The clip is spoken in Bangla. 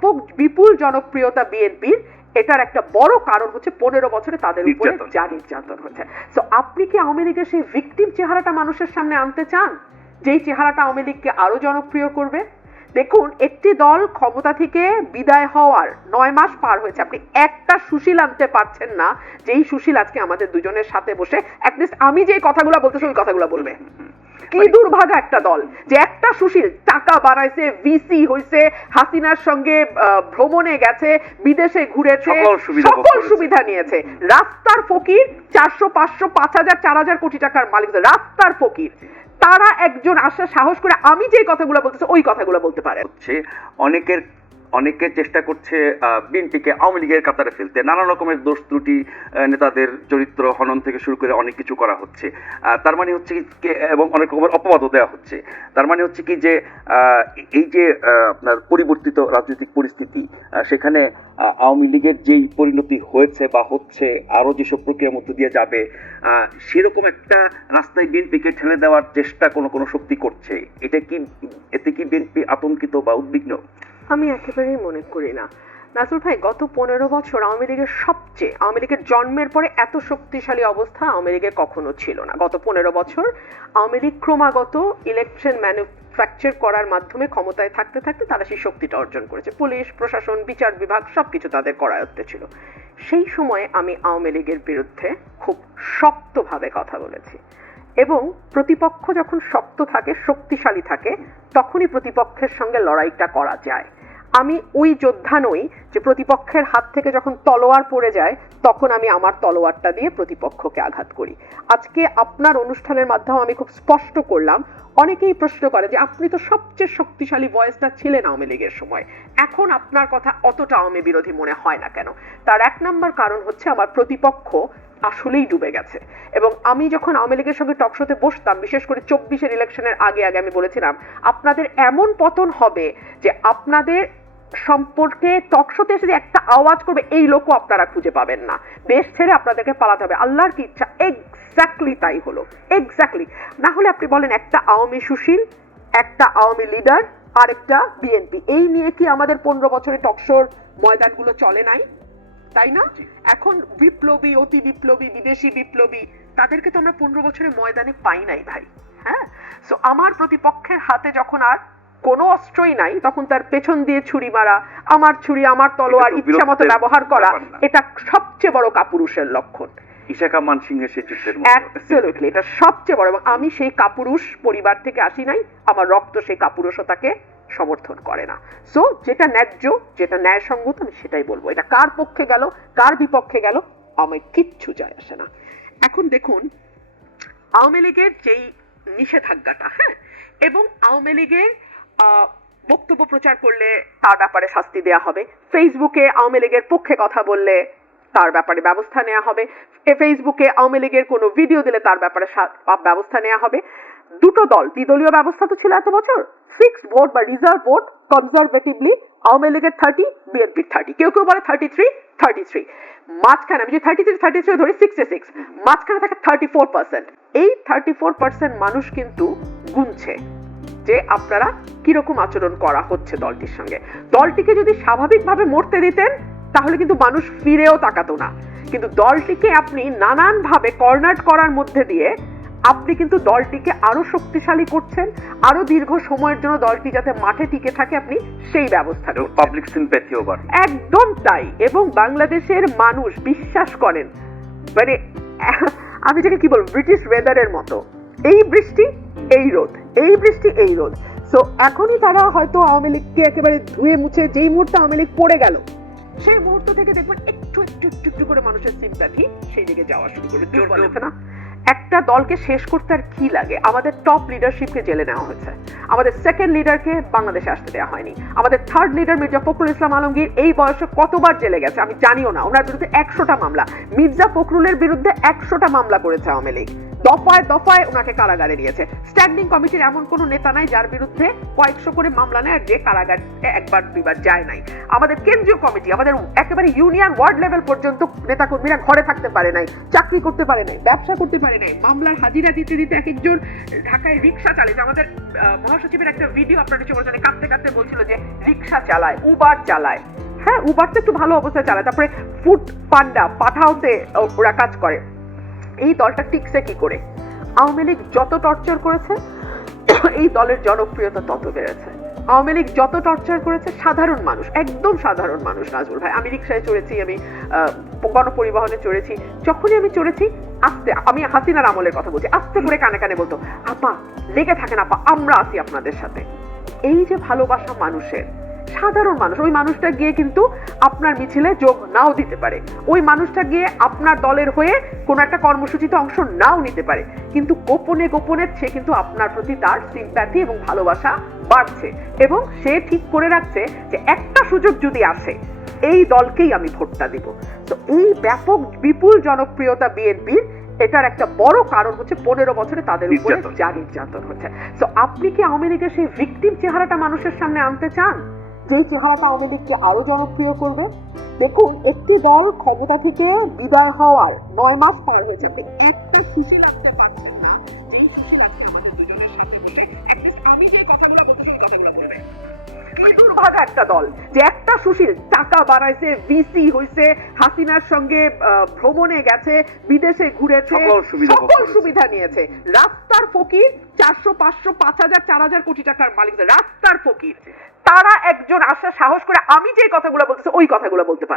ব্যাপক বিপুল জনপ্রিয়তা বিএনপির। এটার একটা বড় কারণ হচ্ছে পনেরো বছরে তাদের উপরে যা নির্যাতন হচ্ছে। তো আপনি কি আওয়ামী লীগের সেই ভিকটিম চেহারাটা মানুষের সামনে আনতে চান? যেই চেহারাটা আওয়ামী লীগকে আরও জনপ্রিয় করবে? দেখুন একটি দল ক্ষমতা থেকে বিদায় হওয়ার নয় মাস পার হয়েছে। আপনি একটা সুশীল আনতে পারছেন না যেই সুশীল আজকে আমাদের দুজনের সাথে বসে অ্যাটলিস্ট আমি যে কথাগুলো বলতেছি ওই কথাগুলো বলবে। কি দুর্ভাগা একটা দল যে একটা সুশীল টাকা বাড়াইছে ভিসি হইছে হাসিনার সঙ্গে ভ্রমণে গেছে বিদেশে ঘুরেছে সকল সুবিধা নিয়েছে। রাস্তার ফকির চারশো পাঁচশো পাঁচ হাজার চার হাজার কোটি টাকার মালিক রাস্তার ফকির। তারা একজন আসা সাহস করে আমি যে কথাগুলো বলতেছি ওই কথাগুলো বলতে পারে। হচ্ছে অনেকের অনেকে চেষ্টা করছে বিএনপিকে আওয়ামী লীগের কাতারে ফেলতে। নানা রকমের দোষ ত্রুটি নেতাদের চরিত্র হনন থেকে শুরু করে অনেক কিছু করা হচ্ছে। তার মানে হচ্ছে কি এবং অনেক রকমের অপবাদও দেওয়া হচ্ছে। তার মানে হচ্ছে কি যে এই যে আপনার পরিবর্তিত রাজনৈতিক পরিস্থিতি সেখানে আওয়ামী লীগের যেই পরিণতি হয়েছে বা হচ্ছে আরও যেসব প্রক্রিয়ার মধ্য দিয়ে যাবে সেরকম একটা রাস্তায় বিএনপিকে ঠেলে দেওয়ার চেষ্টা কোনো কোনো শক্তি করছে। এটা কি, এতে কি বিএনপি আতঙ্কিত বা উদ্বিগ্ন? আমি একেবারেই মনে করি না। নাসুর ভাই, গত পনেরো বছর আওয়ামী লীগের সবচেয়ে, আওয়ামী লীগের জন্মের পরে এত শক্তিশালী অবস্থা আওয়ামী লীগের কখনো ছিল না। গত পনেরো বছর আওয়ামী লীগ ক্রমাগত ইলেকশন ম্যানুফ্যাকচার করার মাধ্যমে ক্ষমতায় থাকতে থাকতে তারা সেই শক্তিটা অর্জন করেছে। পুলিশ, প্রশাসন, বিচার বিভাগ সবকিছু তাদের করায়ত্তে ছিল। সেই সময়ে আমি আওয়ামী লীগের বিরুদ্ধে খুব শক্তভাবে কথা বলেছি এবং প্রতিপক্ষ যখন শক্ত থাকে, শক্তিশালী থাকে, তখনই প্রতিপক্ষের সঙ্গে লড়াইটা করা যায়। আমি ওই যোদ্ধা নই যে প্রতিপক্ষের হাত থেকে যখন তলোয়ার পড়ে যায়, তখন আমি আমার তলোয়ারটা দিয়ে প্রতিপক্ষকে আঘাত করি। আজকে আপনার অনুষ্ঠানের মাধ্যমে আমি খুব স্পষ্ট করলাম। অনেকেই প্রশ্ন করে যে, আপনি তো সবচেয়ে শক্তিশালী ভয়েসটা ছিলেন আওয়ামী লীগের সময়। এখন আপনার কথা অতটা আওয়ামী বিরোধী মনে হয় না কেন? তার এক নম্বর কারণ হচ্ছে আমার প্রতিপক্ষ আসলেই ডুবে গেছে। এবং আমি যখন আওয়ামী লীগের সঙ্গে টকশোতে বসতাম, বিশেষ করে চব্বিশের ইলেকশনের আগে আগে আমি বলেছিলাম, আপনাদের এমন পতন হবে যে আপনাদের সম্পর্কে টকশোতে এসে যে একটা আওয়াজ করবে এই লোকও আপনারা খুঁজে পাবেন না। দেশ ছেড়ে আপনাদেরকে পালাতে হবে। আল্লাহর কি ইচ্ছা? এক্স্যাক্টলি তাই হলো। এক্স্যাক্টলি না হলে আপনি বলেন একটা আওয়ামী সুশীল একটা আওয়ামী লিডার আর একটা বিএনপি এই নিয়ে কি আমাদের পনেরো বছরের টকশোর ময়দানগুলো চলে নাই? তাই না? এখন বিপ্লবী অতি বিপ্লবী বিদেশি বিপ্লবী তাদেরকে তো আমরা পনেরো বছরের ময়দানে পাই নাই ভাই। হ্যাঁ? সো আমার প্রতিপক্ষের হাতে যখন আর কোনো অস্ত্রই নাই তখন তার পেছন দিয়ে ছুরি মারা আমার ছুরি আমার তলোয়ার ইচ্ছা মতো ব্যবহার করা এটা সবচেয়ে বড় কাপুরুষের লক্ষণ। ইশাকা মানসিংহের সে যুদ্ধের এটা সবচেয়ে বড় এবং আমি সেই কাপুরুষ পরিবার থেকে আসি নাই আমার রক্ত সেই কাপুরুষতাকে সমর্থন করে না। সো যেটা ন্যায্য যেটা ন্যায়সঙ্গত আমি সেটাই বলব। এটা কার পক্ষে গেল কার বিপক্ষে গেল আমার কিচ্ছু যায় আসে না। এখন দেখুন আওয়ামী লীগের যেই নিষেধাজ্ঞাটা হ্যাঁ এবং আওয়ামী লীগের বক্তব্য প্রচার করলে তার ব্যাপারে শাস্তি দেওয়া হবে। ফেসবুকে আওয়ামী লীগের পক্ষে কথা বললে তার ব্যাপারে ব্যবস্থা নেওয়া হবে। ফেসবুকে আওয়ামী লীগের কোনো ভিডিও দিলে তার ব্যাপারে ব্যবস্থা নেওয়া হবে। দুটো দল, দ্বিদলীয় ব্যবস্থা তো ছিল এত বছর ফিক্সড ভোট বা রিজার্ভ ভোট কনজারভেটিভলি আওয়ামী লীগের থার্টি বিএনপির থার্টি কেউ কেউ বলে থার্টি থ্রি থার্টি থ্রি মাঝখানে, আমি যদি থার্টি থ্রি থার্টি থ্রি ধরি সিক্সটি সিক্স মাঝখানে থাকে থার্টি ফোর পার্সেন্ট এই থার্টি ফোর পার্সেন্ট মানুষ কিন্তু গুনছে। যে আপনারা কীরকম আচরণ করা হচ্ছে দলটির সঙ্গে। দলটিকে যদি স্বাভাবিকভাবে মরতে দিতেন তাহলে কিন্তু মানুষ ফিরেও তাকাতো না। কিন্তু দলটিকে আপনি নানানভাবে কর্নার করার মধ্যে দিয়ে আপনি কিন্তু দলটিকে আরও শক্তিশালী করছেন আরও দীর্ঘ সময়ের জন্য দলটি যাতে মাঠে টিকে থাকে আপনি সেই ব্যবস্থা পাবলিক একদম তাই। এবং বাংলাদেশের মানুষ বিশ্বাস করেন মানে আমি যেটা কি বলব ব্রিটিশ ওয়েদারের মতো। এই বৃষ্টি এই রোদ। এই বৃষ্টি এই রোদ। সো এখনই তারা হয়তো আওয়ামী লীগকে একেবারে ধুয়ে মুছে যেই মুহূর্তে আওয়ামী লীগ পড়ে গেল সেই মুহূর্ত থেকে দেখবেন একটু একটু একটু একটু করে মানুষের সিম্প্যাথি সেই দিকে যাওয়া শুরু করে। না। একটা দলকে শেষ করতে আর কি লাগে? আমাদের টপ লিডারশিপকে জেলে নেওয়া হয়েছে। আমাদের সেকেন্ড লিডারকে বাংলাদেশে আসতে দেওয়া হয়নি। আমাদের থার্ড লিডার মির্জা ফখরুল ইসলাম আলমগীর এই বয়সে কতবার জেলে গেছে আমি জানিও না। ওনার বিরুদ্ধে একশোটা মামলা। মির্জা ফখরুলের বিরুদ্ধে একশোটা মামলা করেছে আওয়ামী লীগ। দফায় দফায় ওনাকে কারাগারে নিয়েছে। স্ট্যান্ডিং কমিটির এমন কোনো নেতা নাই যার বিরুদ্ধে কয়েকশো করে মামলা নেয় যে কারাগারে একবার দুইবার যায় নাই। আমাদের কেন্দ্রীয় কমিটি আমাদের একেবারে ইউনিয়ন ওয়ার্ড লেভেল পর্যন্ত নেতাকর্মীরা ঘরে থাকতে পারে নাই, চাকরি করতে পারে নাই, ব্যবসা করতে পারে নাই। মামলার হাজিরা দিতে দিতে এক একজন ঢাকায় রিক্সা চালায়। যে আমাদের মহাসচিবের একটা ভিডিও আপনার চোখের জন্য কাঁদতে কাঁদতে বলছিল যে রিক্সা চালায়, উবার চালায়। হ্যাঁ উবার তো একটু ভালো অবস্থায় চালায়। তারপরে ফুড পান্ডা, পাঠাওতে ওরা কাজ করে। এই দলটা টিকছে কি করে? আওয়ামী লীগ যত টর্চার করেছে, এই দলের জনপ্রিয়তা তত বেড়েছে। আওয়ামী লীগ যত টর্চার করেছে, সাধারণ মানুষ, একদম সাধারণ মানুষ নাজমুল ভাই। আমি রিক্সায় চড়েছি, আমি গণপরিবহনে চড়েছি। যখনই আমি চড়েছি, আস্তে, আমি হাসিনার আমলের কথা বলছি, আস্তে করে কানে কানে বলতো, আপা, লেগে থাকেন, আপা, আমরা আছি আপনাদের সাথে। এই যে ভালোবাসা মানুষের সাধারণ মানুষ। ওই মানুষটা গিয়ে কিন্তু আপনার মিছিলে যোগ নাও দিতে পারে। ওই মানুষটা গিয়ে আপনার দলের হয়ে কোনো একটা কর্মসূচিতে অংশ নাও নিতে পারে। কিন্তু গোপনে গোপনে সে কিন্তু আপনার প্রতি তার সিম্প্যাথি এবং ভালোবাসা বাড়ছে এবং সে ঠিক করে রাখছে যে একটা সুযোগ যদি আসে এই দলকেই আমি ভোটটা দিব। তো এই ব্যাপক বিপুল জনপ্রিয়তা বিএনপির এটার একটা বড় কারণ হচ্ছে পনেরো বছরে তাদের উপরে। যা নির্যাতন হচ্ছে। তো আপনি কি আওয়ামী লীগের সেই ভিকটিম চেহারাটা মানুষের সামনে আনতে চান? যেই চেহারাটা আওয়ামী আরও জনপ্রিয় করবে, দেখুন একটি দল ক্ষমতা থেকে বিদায় হওয়ার নয় মাস পার হয়েছে। একটা কি ভাগা একটা দল যে একটা সুশীল টাকা বাড়াইছে ভিসি হইছে হাসিনার সঙ্গে ভ্রমণে গেছে বিদেশে ঘুরেছে সকল সুবিধা নিয়েছে। রাস্তার ফকির চারশো পাঁচশো পাঁচ হাজার চার হাজার কোটি টাকার মালিক রাস্তার ফকির। তারা একজন আসা সাহস করে আমি যে কথাগুলো বলতেছি ওই কথাগুলো বলতে পারে।